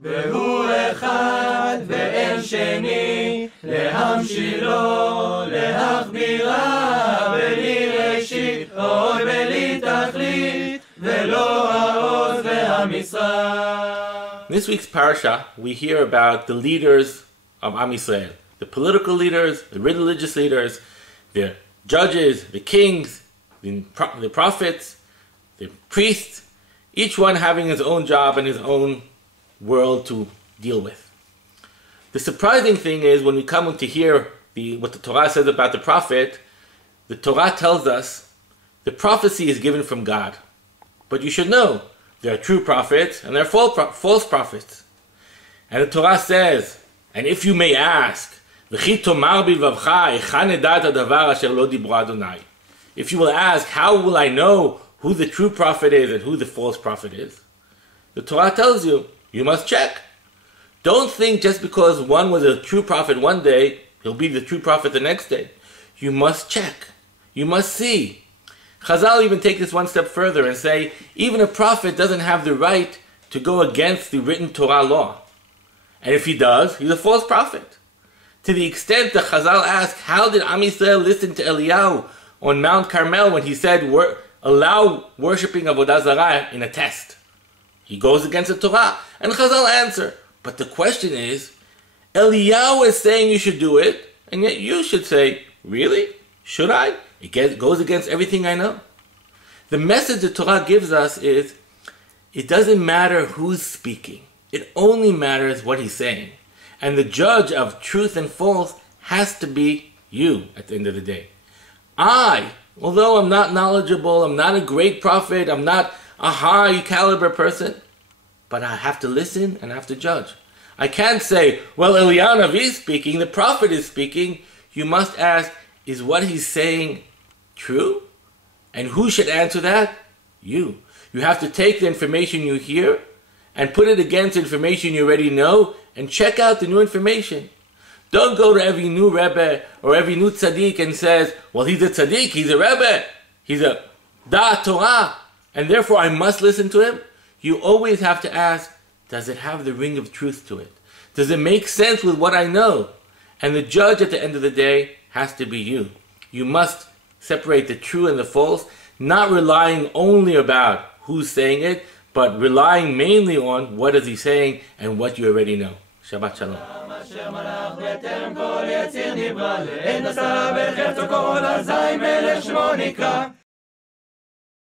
והוא אחד ואין שני, להמשילו, להכבירה, בלי ראשית, עוד בלי תכלית, ולא העוז והמשרה. In this week's parasha, we hear about the leaders of Am Yisrael. The political leaders, the religious leaders, the judges, the kings, the prophets, the priests, each one having his own job and his own world to deal with. The surprising thing is when we come to hear what the Torah says about the prophet, the Torah tells us the prophecy is given from God. But you should know, there are true prophets and there are false prophets. And the Torah says, and if you may ask, if you will ask, how will I know who the true prophet is and who the false prophet is? The Torah tells you, you must check. Don't think just because one was a true prophet one day, he'll be the true prophet the next day. You must check. You must see. Chazal even take this one step further and say, even a prophet doesn't have the right to go against the written Torah law. And if he does, he's a false prophet. To the extent that Chazal ask, how did Am Yisrael listen to Eliyahu on Mount Carmel when he said, allow worshipping Avodah Zarah in a test? He goes against the Torah. And Chazal answer, but the question is, Eliyahu is saying you should do it, and yet you should say, really? Should I? It goes against everything I know. The message the Torah gives us is, it doesn't matter who's speaking. It only matters what he's saying. And the judge of truth and false has to be you at the end of the day. Although I'm not knowledgeable, I'm not a great prophet, I'm not a high caliber person, but I have to listen and I have to judge. I can't say, well, Eliyahu is speaking, the prophet is speaking. You must ask, is what he's saying true? And who should answer that? You. You have to take the information you hear and put it against information you already know and check out the new information. Don't go to every new Rebbe or every new tzaddik and says, well, he's a tzaddik, he's a Rebbe, he's a Da'at Torah, and therefore I must listen to him. You always have to ask, does it have the ring of truth to it? Does it make sense with what I know? And the judge at the end of the day has to be you. You must separate the true and the false, not relying only about who's saying it, but relying mainly on what is he saying and what you already know. Shabbat Shalom.